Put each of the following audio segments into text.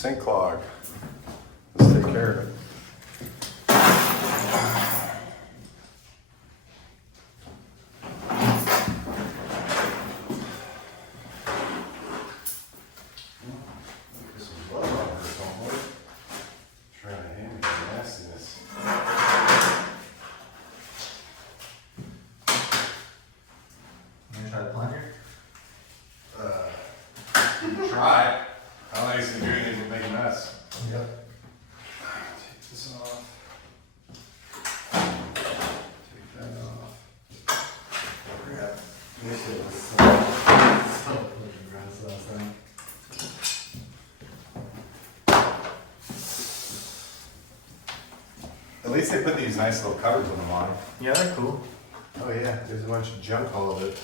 Sink clog. Let's take care of it. Try. I don't think it's gonna do anything but make a mess. Yep. Take this off. Take that off. Crap. This shit was so fucking gross last time. At least they put these nice little covers on them on. Yeah, they're cool. Oh yeah, there's a bunch of junk all of it.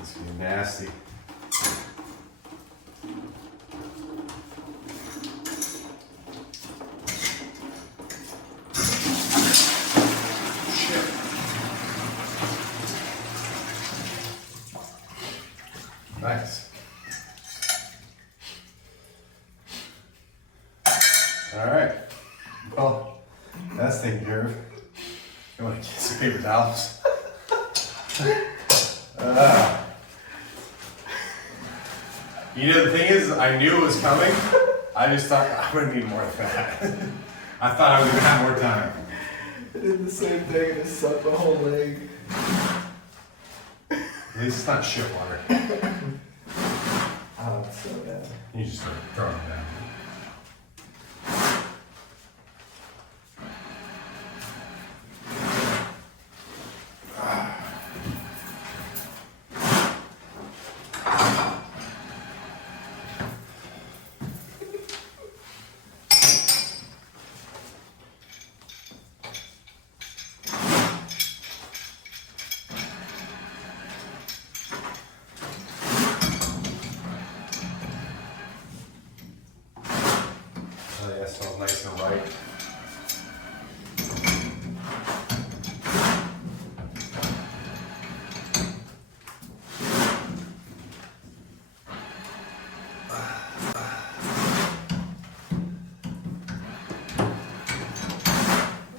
It's gonna be nasty. Shit. Nice. All right. Well, that's taken care of. You want to get some paper towels? You know, the thing is, I knew it was coming. I just thought I'm gonna need more of that. I thought I was gonna have more time. I did the same thing and it sucked the whole leg. At least it's not shit water. Oh, it's so bad. You just start throwing it down. Oh yeah, it smells nice and right.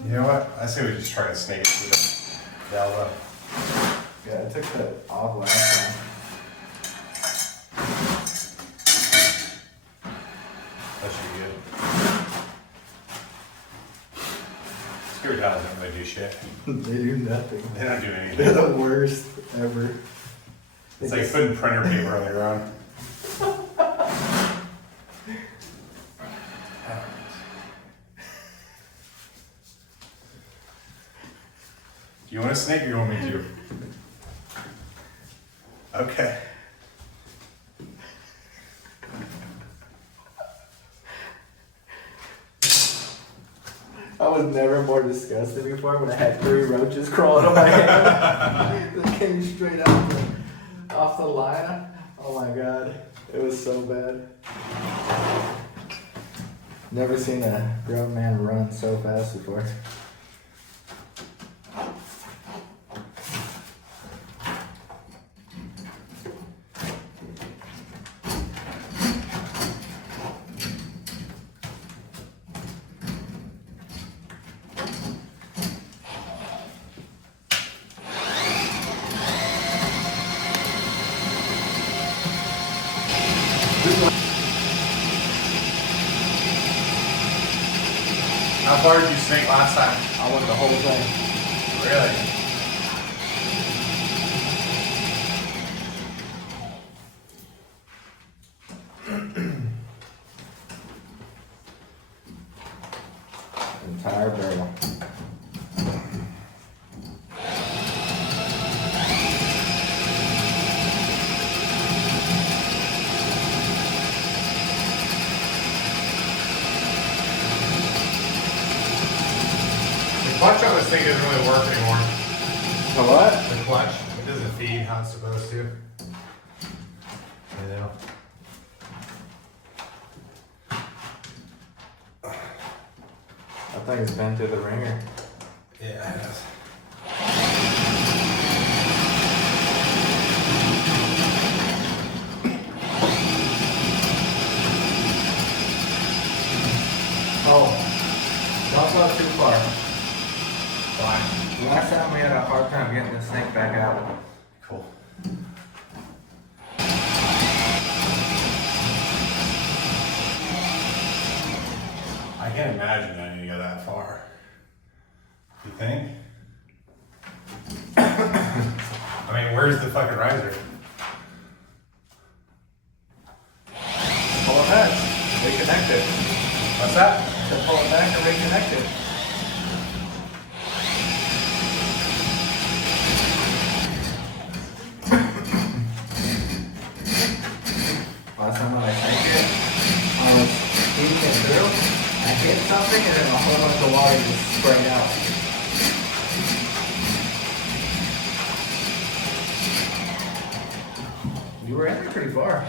You know what? I say we just try to snake it with the Delta. Yeah, I took that off last time. That should be good. Screw towels don't really do shit. They do nothing. They don't do They're anything. the worst ever. It's like putting printer paper on the ground. Do you want a snake or you want me to? Okay. I was never more disgusted before when I had 3 roaches crawling on my hand. They came straight off the line. Oh my god. It was so bad. Never seen a grown man run so fast before. How far did you snake last time? I went the whole thing. Really? Entire barrel. thing doesn't really work anymore. The what? The clutch. It doesn't feed how it's supposed to. You know? I think it's been through the ringer. Yeah, it is. Oh, don't go too far. Why? Last time we had a hard time getting this thing back out. Cool. I can't imagine I need to go that far. You think? I mean, where's the fucking riser? Pull it back. Reconnect it. What's that? So pull it back and reconnect it. Last time when I sank it, I was eating through. I hit something and then a whole bunch of water just sprayed out. You were in there pretty far.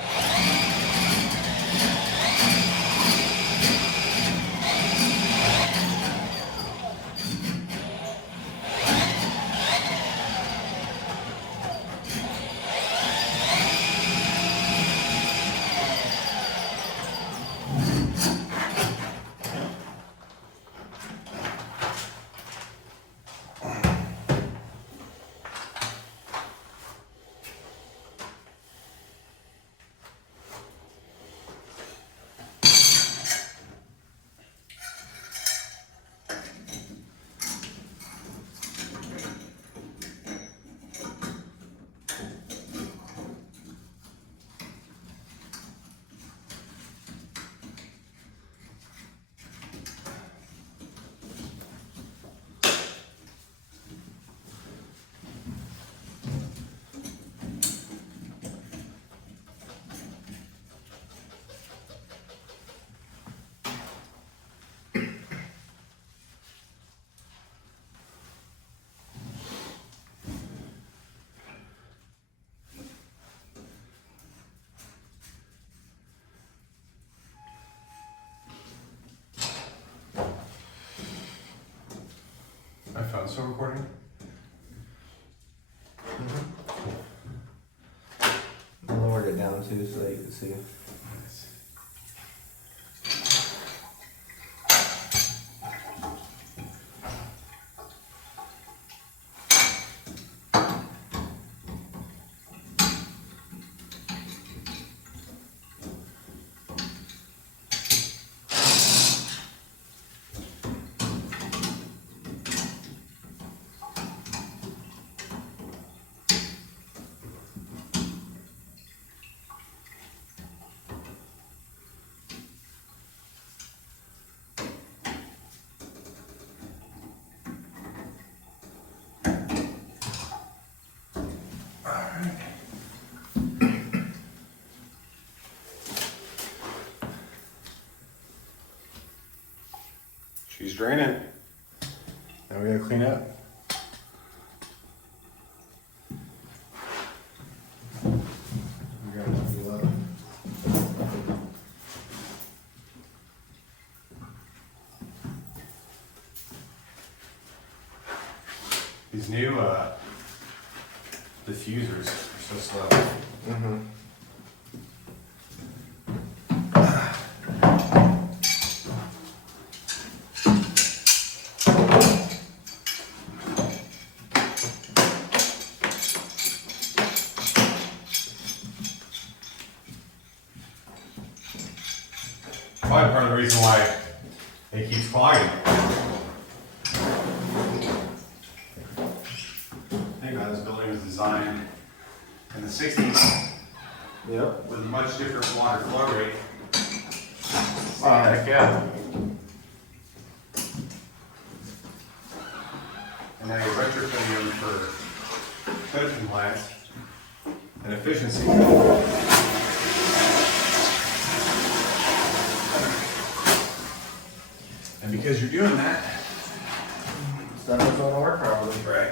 My phone's still recording? I lowered it down too so you can see. Nice. She's draining. Now we gotta clean up. We gotta do that. These new diffusers are so slow. Mm-hmm. Probably part of the reason why it keeps clogging. Think about it, this building was designed in the 60s Yep. with a much different water flow rate. Oh, heck yeah. And now you're retrofitting them for coaching plants and efficiency. And because you're doing that, Stuff doesn't want to work properly. Right.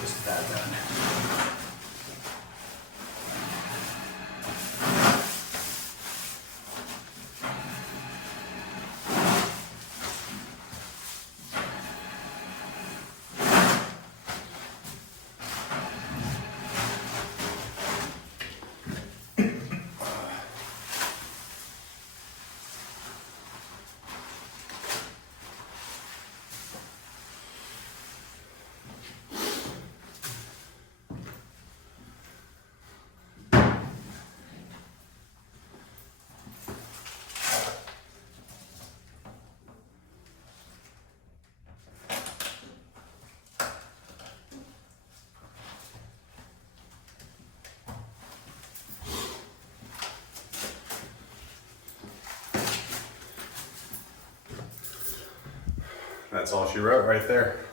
Just that done. That's all she wrote right there.